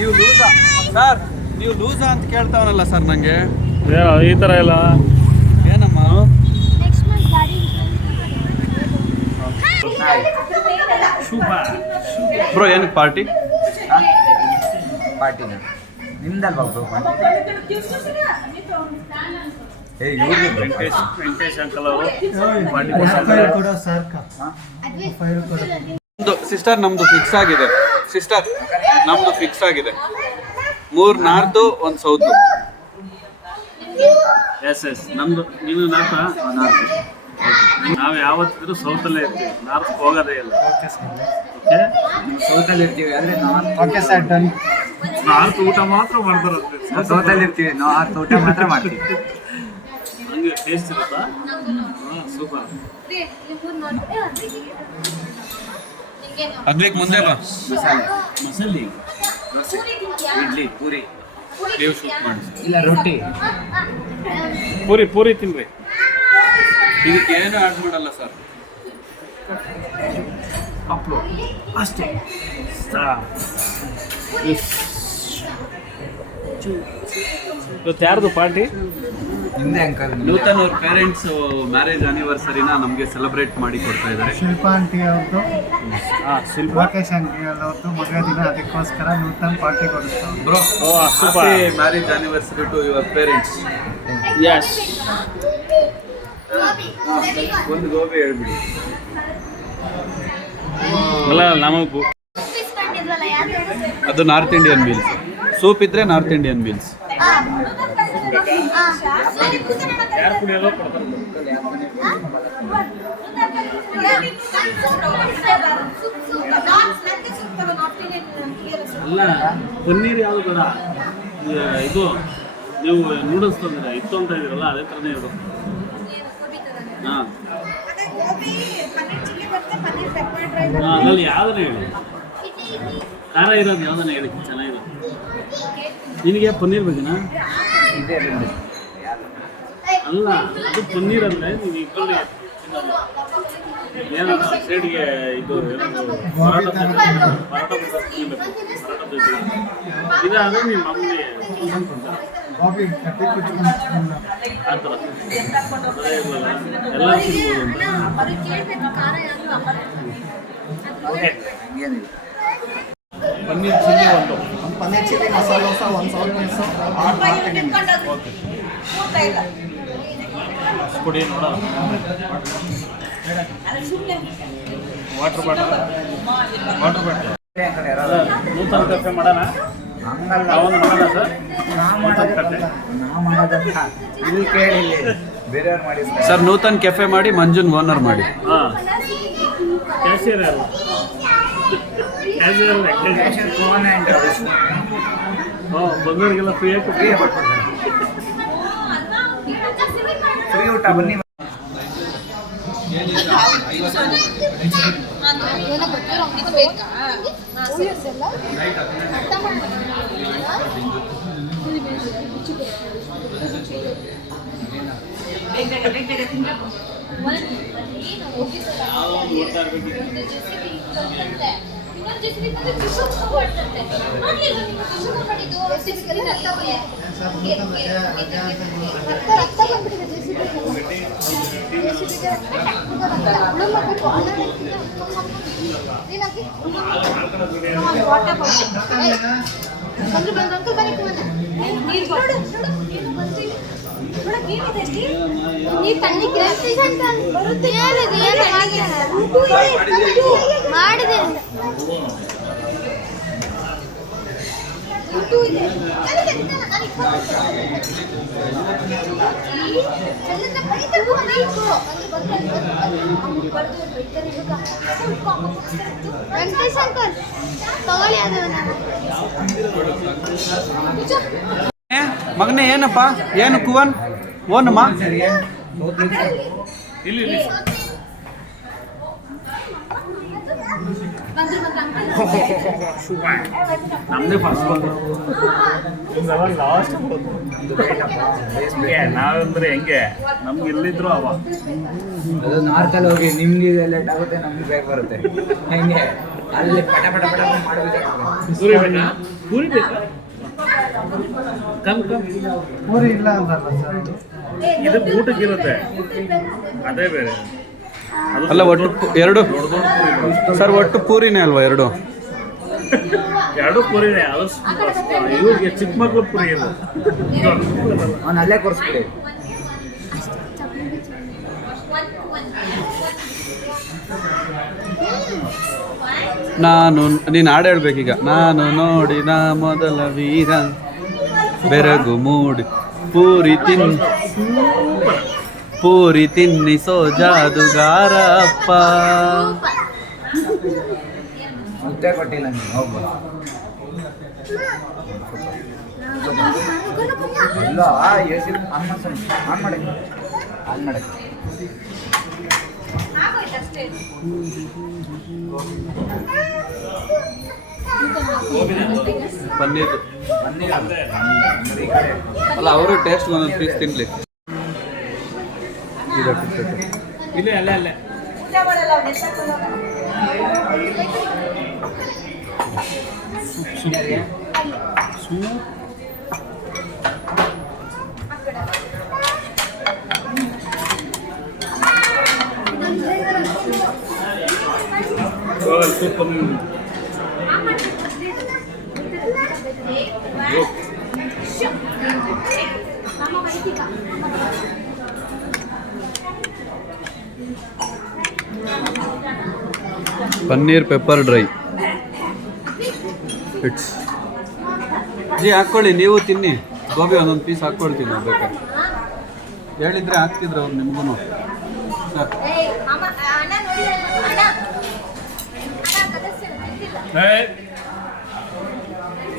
ನೀವು ಲೂಸಾ ಸರ್, ನೀವು ಲೂಸಾ ಅಂತ ಕೇಳ್ತಾವನಲ್ಲ ಸರ್ ನನಗೆ. ಈ ಥರ ಎಲ್ಲ ಏನಮ್ಮ ಬ್ರೋ, ಏನಕ್ಕೆ ಪಾರ್ಟಿ? ಪಾರ್ಟಿನ ನಿಮ್ದಲ್ವಾ ಬ್ರೋ? ವೆಂಕಟೇಶ್ ಅಂಕಲ್ ಅವರು ಸಿಸ್ಟರ್ ನಮ್ದು ಫಿಕ್ಸ್ ಆಗಿದೆ. ಸಿಸ್ಟರ್ ನಮ್ದು ಫಿಕ್ಸ್ ಆಗಿದೆ. 3 ನಾರ್ತು 1 ಸೌತು. ಎಸ್ ನಮ್ದು. ನೀನು ನಾರ್ತ್? ನಾವು ಯಾವತ್ತಿದ್ರು ಸೌತಲ್ಲೇ ಇರ್ತೀವಿ, ನಾರ್ತ್ ಹೋಗೋದೇ ಇಲ್ಲ. ಓಕೆ, ಸೌತಲ್ಲಿ ಇರ್ತೀವಿ ಆದರೆ ನಾರ್ತ್ ಊಟ ಮಾತ್ರ ಮಾಡ್ತಾರಂತೆ. ಸೌತಲ್ಲಿ ಇರ್ತೀವಿ, ನಾರ್ತ್ ಊಟ ಮಾತ್ರ ಮಾಡ್ತೀವಿ. ಹಂಗೆ ಟೇಸ್ಟ್ ಇರುತ್ತಾ? ಸೂಪರ್. ಅದ್ಬೇಕು ಮುಂದೆ ಬಾ. ಮಸಾಲೆ ಇಡ್ಲಿ, ಪೂರಿ, ನೀವು ಶೂಟ್ ಮಾಡಿ. ಇಲ್ಲ ರೊಟ್ಟಿ, ಪೂರಿ ತಿನ್ರಿ. ಇದಕ್ಕೆ ಏನು ಆಡ್ ಮಾಡಲ್ಲ ಸರ್. ಹಪ್ಪಳು ಅಷ್ಟೇ. ಇವತ್ತು ಯಾರ್ದು ಪಾರ್ಟಿ? ನಿಮ್ದೇ ಅಂಕಲ್. ನೂತನ್ ಅವ್ರ ಪೇರೆಂಟ್ಸ್ ಮ್ಯಾರೇಜ್ ಆನಿವರ್ಸರಿನ ನಮಗೆ ಸೆಲೆಬ್ರೇಟ್ ಮಾಡಿ ಕೊಡ್ತಾ ಇದ್ದಾರೆ. ಶಿಲ್ಪಾ ಆಂಟಿ ಅವ್ರದ್ದು, ಶಿಲ್ಪ ರಾಕೇಶ್ ಆಂಟಿ ಅವ್ರದ್ದು ಮದುವೆ ದಿನ, ಅದಕ್ಕೋಸ್ಕರ ನೂತನ್ ಪಾರ್ಟಿ ಕೊಡಿಸ್ತಾವೆ. Bro, super. Marriage anniversary to your parents. Yes. ಒಂದು ಗೋಬಿ ಹೇಳ್ಬಿಡಿ. ಅಲ್ಲ ನಮಗೂ ಅದು ನಾರ್ತ್ ಇಂಡಿಯನ್ ಮೀಲ್ಸ್. ಸೂಪ್ ಇದ್ರೆ ನಾರ್ತ್ ಇಂಡಿಯನ್ ಮೀಲ್ಸ್. ಯಾರು ಕುಡಿಯಲ್ಲ ಕೊಡ್ತಾರೆ. ಅಲ್ಲ, ಪನ್ನೀರ್ ಯಾವುದು ಬೇಡ. ಇದು ನೀವು ನೂಡಲ್ಸ್ ತಂದ್ರೆ ಇತ್ತು ಅಂತ ಇದ್ದೀರಲ್ಲ, ಅದೇ ಥರನೇ ಇರೋದು. ಹಾಂ, ಅದರಲ್ಲಿ ಯಾವ್ದನ್ನ ಹೇಳಿ, ಖಾರ ಇರೋದು ಯಾವ್ದನ್ನ ಹೇಳಿ ಚೆನ್ನಾಗಿರೋದು. ನಿನಗೆ ಪನ್ನೀರ್ ಬೇಕನಾ? ಅಲ್ಲ, ಅದು ಪನ್ನೀರ್ ಅಂದರೆ ನೀವು ಇಬ್ಬರಲ್ಲಿ ಏನಂತ ಸೈಡ್ಗೆ ಇದು ಪರೋಟ ಇದಾದರೆ ನಿಮ್ಮ ಮಮ್ಮಿ ಆ ಥರ ಎಲ್ಲ ತಿನ್ಬೋದು ಅಂತ. ಓಕೆ, ಪನ್ನೀರ್ ಚಿಲ್ಲಿ ಒಂದು paneer chilli masala dosa 1 south meals, okay ಕೊಡಿ ನೋಡೋಣ. ವಾಟರ್ ಬಾಟಲ್ ನೂತನ ಕೆಫೆ ಮಾಡೋಣ. ನಾವೊಂದು ಮಾಡೋಣ ಸರ್. ಇಲ್ಲಿ ಕೇಳಿ, ಬೇರೆಯವ್ರು ಮಾಡಿ ಸರ್, ನೂತನ್ ಕೆಫೆ ಮಾಡಿ, ಮಂಜುನ್ ಓನರ್ ಮಾಡಿ. ಹಾಂ, ಕ್ಯಾಶಿಯರ್ ಅಲ್ಲ, ಕ್ಯಾಶಿಯರ್ ಫೋನ್ ಆ್ಯಂಡ್ ಬಂದವರಿಗೆಲ್ಲ ಫ್ರೀಯಾಗಿ ಕೊಡ್ತೀವಿ. ಫ್ರೀ ಊಟ ಬನ್ನಿ. ಮಗನೇ, ಏನಪ್ಪ, ಏನು ಕುವನ್ ಓನಮ್ಮ? ಇಲ್ಲಿ ನಮ್ಮದೇ ಫಸ್ಟ್ ಬಂದು ಲಾಸ್ಟ್ ನಾವಂದ್ರೆ ಹೆಂಗೆ ನಮ್ಗೆ ಎಲ್ಲಿದ್ರು ಅವ ಅದು ನಾರ್ತಲ್ಲಿ ಹೋಗಿ ನಿಮ್ಗೆ ಲೇಟ್ ಆಗುತ್ತೆ, ನಮ್ಗೆ ಬೇಗ ಬರುತ್ತೆ. ಹೆಂಗೆ ಅಲ್ಲಿ ಪಟ ಪಟ ಪಟ ಮಾಡಬೇಕು. ಪೂರಿ ಬೇಕಾ? Come come. ಪೂರಿ ಇಲ್ಲ ಅಂತಲ್ಲ ಸರ್ ಇದು. ಇದು ಊಟಕ್ಕಿರುತ್ತೆ, ಅದೇ ಬೇರೆ. ಅದು ಅಲ್ಲ ಒಟ್ಟು ಎರಡು ದೊಡ್ಡ ದೊಡ್ಡ ಪೂರಿ. ಸರ್ ಒಟ್ಟು ಪೂರಿನೇ ಅಲ್ವಾ ಎರಡು? ಎರಡು ಪೂರಿನೇ. ಅದು ಇವ್ರಿಗೆ ಚಿಕ್ಕ ಮಕ್ಳು ಪೂರಿ ಇಲ್ಲ. ಅವ್ನು ಅಲ್ಲೇ ಕೊರಿಸ್ಬಿಡಿ. ನೀನು ಹಾಡು ಹೇಳ್ಬೇಕೀಗ. ನಾನು ನೋಡಿದ ಮೊದಲ ವೀರ ಬೆರಗು ಮೂಡಿ ಪೂರಿ ತಿನ್ನಿಸೋ ಜಾದುಗಾರ ಅಪ್ಪ. ಮುದ್ದೆ ಕೊಟ್ಟಿಲ್ಲ ನೀವು, ಹೋಗ್ಬೋದು. ಇಲ್ಲ ಎ ಸಿ ಆನ್ ಮಾಡಿ ಪನ್ನೀರ್ ಅಲ್ಲ, ಅವರು ಟೇಸ್ಟ್ ಒಂದೊಂದು ಪೀಸ್ ತಿನ್ಲಿ. ಇಲ್ಲೇ ಅಲ್ಲೇ ಅಲ್ಲೇ. Super. Paneer pepper dry it's G ಹಾಕ್ಕೊಳ್ಳಿ, ನೀವು ತಿನ್ನಿ. ಗೋಬಿ ಒಂದೊಂದು ಪೀಸ್ ಹಾಕ್ಕೊಳ್ತೀನಿ ನಾವು ಬೇಕಾದ್ರೆ. ಹೇಳಿದ್ರೆ ಹಾಕ್ತಿದ್ರು ಅವ್ರು ನಿಮ್ಗೂ. ಸರ್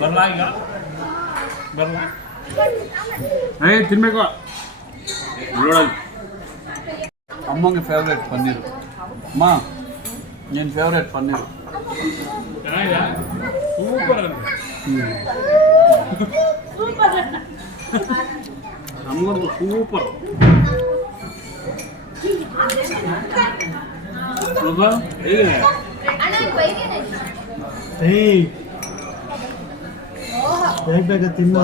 ಬರ್ಲಾ ಈಗ? ಬರ್ಲಾ? ತಿನ್ಬೇಕು ನೋಡಲ್ಲಿ. ಅಮ್ಮಂಗೆ ಫೇವ್ರೇಟ್ ಪನ್ನೀರು. ಅಮ್ಮ ನಿನ್ನ ಫೇವ್ರೇಟ್ ಪನ್ನೀರು. ಚೆನ್ನಾಗಿದೆ, ಸೂಪರ್ ಅಂತ. ನಮಗಂತೂ ಸೂಪರ್. ಹೇಗಿದೆ? ಏಯ್ ಬೇಗ ಬೇಗ ತಿನ್ನು.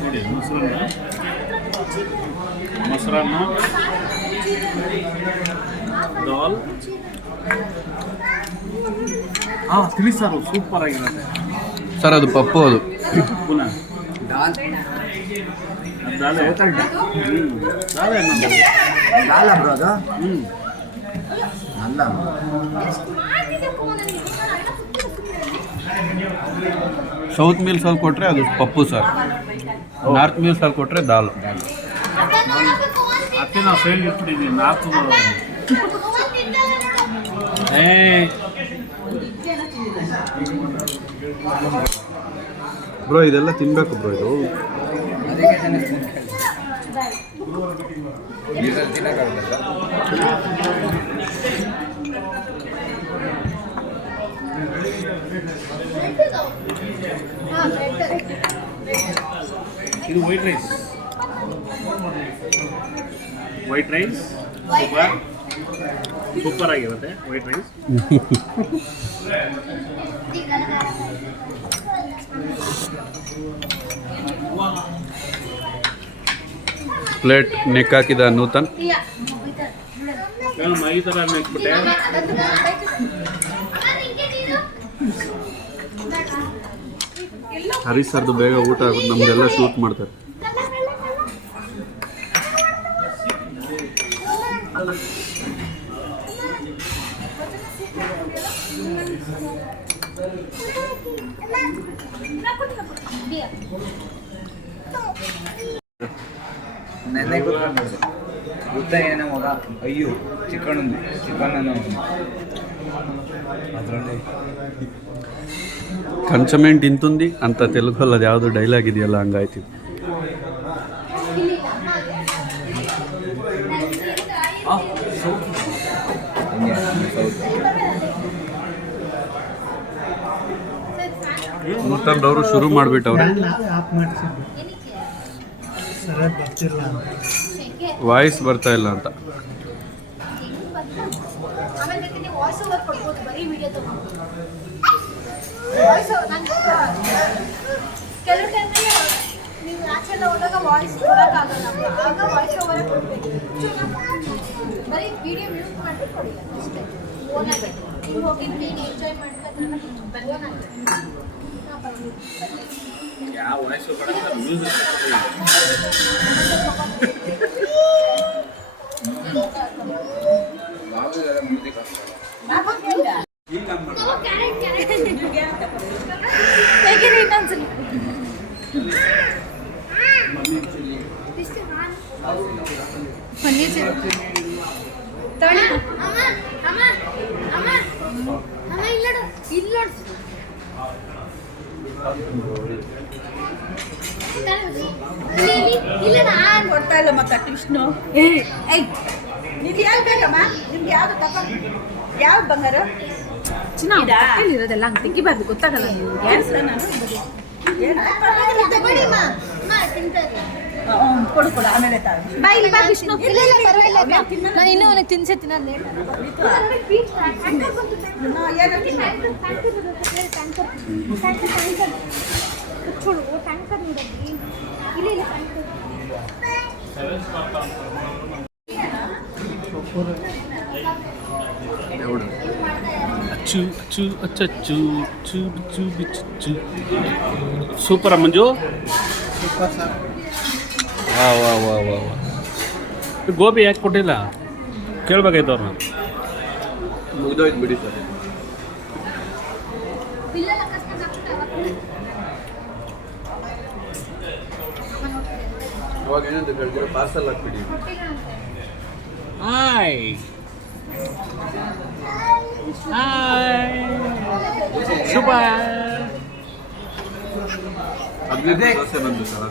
ನೋಡಿ ಮೊಸರನ್ನ ದಾಲ್. ತಿಳಿಸಾರು ಸೂಪರ್ ಆಗಿರುತ್ತೆ ಸರ್. ಅದು ಪಪ್ಪು, ಅದು ಪುನಃ ದಾಲ್ ದಾಲೆ ದಾಲೆ ಅನ್ನೋದು. ದಾಲ್ ಬ್ರೋ ಅದು. ಅಲ್ಲ ಸೌತ್ ಮಿಲ್ಸಲ್ಲಿ ಕೊಟ್ಟರೆ ಅದು ಪಪ್ಪು ಸರ್. ನಾರ್ತ್ ಮಿಲ್ಸಲ್ಲಿ ಕೊಟ್ಟರೆ ದಾಲ್. ಅದಕ್ಕೆ ನಾವು ಸೈಡ್ ಇಟ್ಬಿಟ್ಟಿದ್ದೀವಿ ನಾಲ್ಕು. ಬ್ರೋ ಇದೆಲ್ಲ ತಿನ್ಬೇಕು ಬ್ರೋ. ಇದು ಅದಕ್ಕೆ ತಿನ್ನಕ್ಕಾಗಲ್ಲ. ಇದು white rice. White rice super ಆಗಿರುತ್ತೆ. ವೈಟ್ ರೈಸ್ ಪ್ಲೇಟ್ ನೆಕ್ ಹಾಕಿದ ನೂತನ್. ಈ ಥರ ನೆಕ್ಬಿಟ್ಟೆ. ಹರೀಶ್ ಸರ್ದು ಬೇಗ ಊಟ ಆಗುತ್ತೆ, ನಮ್ದೆಲ್ಲ ಶೂಟ್ ಮಾಡ್ತಾರೆ. ನೆನ್ನೆ ಕೂತ್ಕೊಂಡು ಉದ್ದ ಏನೋ ಮಗ ಅಯ್ಯೋ ಚಿಕನ್ ಅನ್ನು ಅದರಲ್ಲಿ ಕಂಚಮೆಂಟ್ ಇಂತುಂದಿ ಅಂತ ತೆಲುಗಲ್ಲಿ ಅದು ಯಾವುದು ಡೈಲಾಗ್ ಇದೆಯಲ್ಲ, ಹಂಗಾಯ್ತು. ನೂತನ್ ಅವರು ಶುರು ಮಾಡಿಬಿಟ್ಟವ್ರೆ. ಆಫ್ ಮಾಡಿಸಿದ್ದು ಸರಿಯಾಗಿ ಬರ್ತಿಲ್ಲ ಅಂತ. ವಾಯ್ಸ್ ಬರ್ತಾ ಇಲ್ಲ ಅಂತ. ಆಮೇಲೆ ನೀವು ವಾಯ್ಸ್ ಓವರ್ ಕೊಡ್ಬೋದು, ಬರೀ ವಿಡಿಯೋ ತಗೊಂಡು ವಾಯ್ಸ್ ಕೆಲವು ಟೈಮಲ್ಲಿ ನೀವು ಆಚೆಲ್ಲ ಹೋದಾಗ ವಾಯ್ಸ್ ಕೊಡೋಕ್ಕಾಗಲ್ಲ, ಆಗ ವಾಯ್ಸ್ ಓವರ್ ಕೊಡಬೇಕು. ಬರೀ ವಿಡಿಯೋ ಮ್ಯೂಟ್ ಮಾಡಿಬಿಟ್ಟು ಕೊಡಿ ಅಷ್ಟೇ. ಓನಾಗಿ ನೀವು ಹೋಗಿದ್ದು ಎಂಜಾಯ್ ಮಾಡ್ಬೇಕಾದ್ರೆ ಯಾವ ವಯಸ್ಸು ಬರೋದು ಮ್ಯೂಸಿಕ್ ಕೊಡ್ತಾ ಇಲ್ಲ ಮಕ್ಕ ವಿಷ್ಣು. ನಿಮ್ಗೆ ಯಾವ್ದು ಬೇಕಮ್ಮ? ನಿಮ್ಗೆ ಯಾವ್ದು ತಗೊಂಡು ಯಾವ್ದು ಬಂಗಾರ ಇರೋದೆಲ್ಲ ಹಂಗೆ ತೆಗಿಬಾರ್ದು, ಗೊತ್ತಾಗಲ್ಲ ನಿಮ್ಗೆ. ಕೊಡು ಕೊಡು ಆಮೇಲೆ ವಿಷ್ಣು. ನಾನು ಇನ್ನೂ ಅವನಿಗೆ ತಿನ್ಸೆ ತಿನ್ನೋದು ಟ್ಯಾಂಕರ್ ನೋಡೋದು ಇಲ್ಲ ಸೂಪರ್ ಮಂಜು. ವಾ ವಾ ವಾ ವಾ ವಾ. ಗೋಬಿ ಯಾಕೆ ಕೊಟ್ಟಿಲ್ಲ ಕೇಳ್ಬೇಕಾಯ್ತು ಅವ್ರನ್ನ. ಮುಗ್ದೋಯ್ತು ಬಿಡಿ ಸರ್. ಅವಾಗ ಏನಂತ ಕೇಳಿದ್ರೆ ಪಾರ್ಸಲ್ ಹಾಕ್ಬಿಡಿ. Hi hi super. ಹದಿನೈದು ದೋಸೆ ಬಂತು ಸರ್.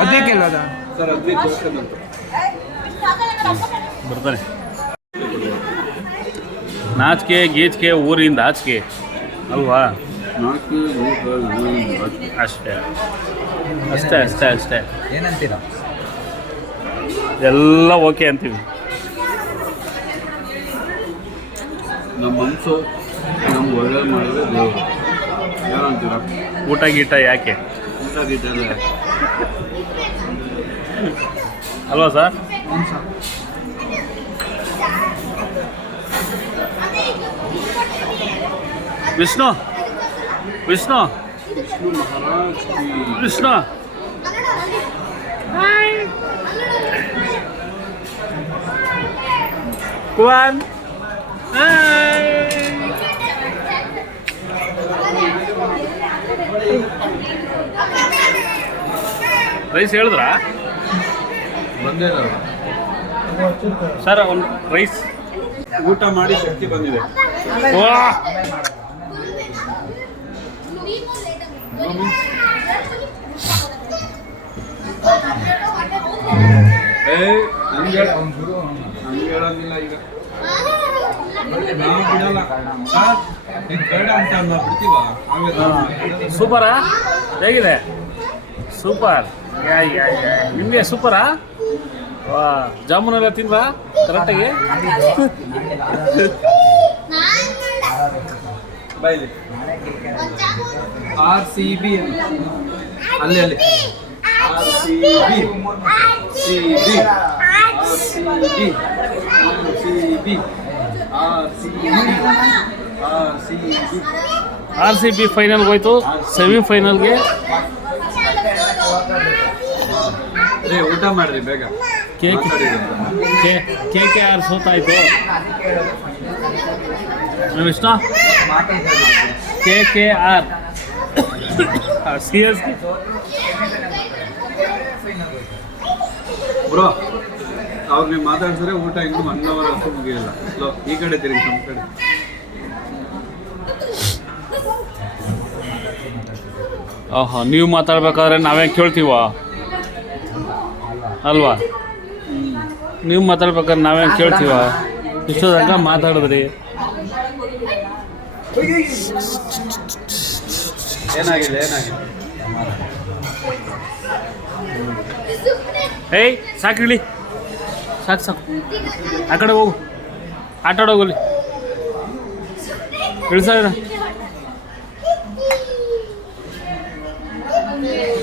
ಅದಕ್ಕೆ ಅಲ್ಲದ ಸರ್ 15 ದೋಸೆ ಬಂತು. ಬರ್ತಾನೆ. ನಾಚಿಕೆ ಗೀಚಿಕೆ ಊರಿಂದ ಆಚಿಕೆ ಅಲ್ವಾ? ಅಷ್ಟೇ ಅಷ್ಟೇ ಅಷ್ಟೇ ಅಷ್ಟೇ. ಏನಂತೀರ? ಎಲ್ಲ ಓಕೆ ಅಂತೀವಿ. ನಮ್ಮ ಮನಸ್ಸು ನಮ್ಗೆ ಒಳ್ಳೆ ಮಾಡಿದ್ರೆ ದೇವರು. ಏನಂತೀರ? ಊಟ ಗೀಟ ಯಾಕೆ ಊಟ ಗೀಟಲ್ಲ ಅಲ್ವಾ ಸರ್? ವಿಷ್ಣು ವಿಷ್ಣು ವಿಷ್ಣು ಮಹಾರಾಜ್ ಕಿ. ವಿಷ್ಣು ಕುವನ್ ರೈಸ್ ಹೇಳಿದ್ರಾ ಬಂದೇ ಇಲ್ಲ ಅವ್ರು. ಸರ್ ಒಂದು ರೈಸ್. ಊಟ ಮಾಡಿ ಶಕ್ತಿ ಬಂದಿದೆ. ಹಂಗೆ ಹೇಳಂಗಿಲ್ಲ ಈಗ. ನಾವು ಬಿಡಲ್ಲ ಸರ್. ಇದು ಬೇಡ ಅಂತ ನಾವು ಬಿಡ್ತೀವ. ಸೂಪರಾ? ಹೇಗಿದೆ? ಸೂಪರ್. ನಿಮಗೆ ಸೂಪರಾ? ವಾ, ಜಾಮೂನೆಲ್ಲ ತಿಂದ್ರಾ ಕರೆಕ್ಟಾಗಿ? ಬೈಲಿ RCB ಅಲ್ಲಿ ಅಲ್ಲಿ RCB RCB RCB ಫೈನಲ್ಗೆ ಹೋಯ್ತು. ಸೆಮಿಫೈನಲ್ಗೆ ಊಟ ಮಾಡ್ರಿ ಬೇಗ. KKR ಸೋತಾಯ್ತು. ವಿಷ್ಣು KKR CSK ಬ್ರೋ ಅವ್ರು ನೀವು ಮಾತಾಡ್ಸಿದ್ರೆ ಊಟ ಇನ್ನೂ 1 hour ಅಷ್ಟು ಮುಗಿಯಲ್ಲ. ಈ ಕಡೆ ತಿರುಗಿ ನಮ್ಮ ಕಡೆ. ಓಹೋ, ನೀವು ಮಾತಾಡ್ಬೇಕಾದ್ರೆ ನಾವೇ ಕೇಳ್ತೀವ ಅಲ್ವಾ? ನೀವು ಮಾತಾಡ್ಬೇಕಾದ್ರೆ ನಾವೇ ಕೇಳ್ತೀವ? ಇಷ್ಟೊಂದಾಗ ಮಾತಾಡಿದ್ರಿ. ಏನಾಗಿಲ್ಲ ಏನಾಗಿಲ್ಲ. ಏಯ್ ಸಾಕು ಇಳಿ, ಸಾಕು ಸಾಕು, ಆ ಕಡೆ ಹೋಗು, ಆಟ ಆಡೋಗಲ್ಲಿ ಇಳಿಸ.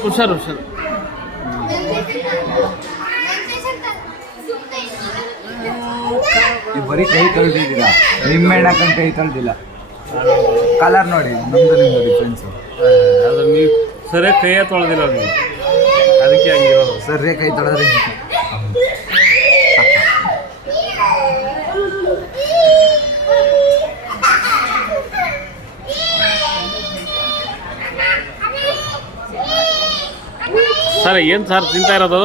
ಹುಷಾರು ಹುಷಾರು. ನೀವು ಬರೀ ಕೈ ತೊಳೆದಿದ್ದೀರಾ, ನಿಮ್ಮೆಣ್ಣೆ ಹಾಕೊಂಡು ಕೈ ತೊಳೆದಿಲ್ಲ. ಕಲರ್ ನೋಡಿ, ನಮ್ದು ನಿಮ್ದು ಡಿಫ್ರೆನ್ಸು. ಅದು ನೀವು ಸರಿಯಾಗಿ ಕೈಯೇ ತೊಳೆದಿಲ್ಲ ನೀವು, ಅದಕ್ಕೆ ಹಂಗಿರೋದು. ಸರ್ರೇ ಕೈ ತೊಳೆದ್ರೆ ಸರ್ ಏನು ಸಾರು ತಿಂತಾ ಇರೋದು?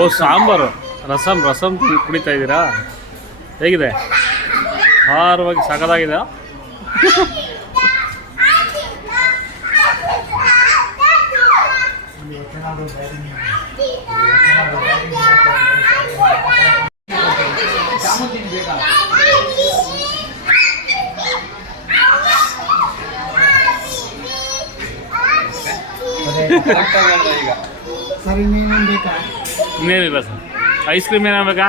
ಓ ಸಾಂಬಾರು, ರಸಮ್ ಕುಡಿತಾ ಇದ್ದೀರಾ? ಹೇಗಿದೆ? ಖಾರವಾಗಿ ಸಖತ್ತಾಗಿದೆ. ಈಗ ಸರಿ, ಇನ್ನೇನು ಬೇಕಾ? ಇನ್ನೇನಿಲ್ಲ ಸರ್. Ice cream ಏನಾಗಬೇಕಾ?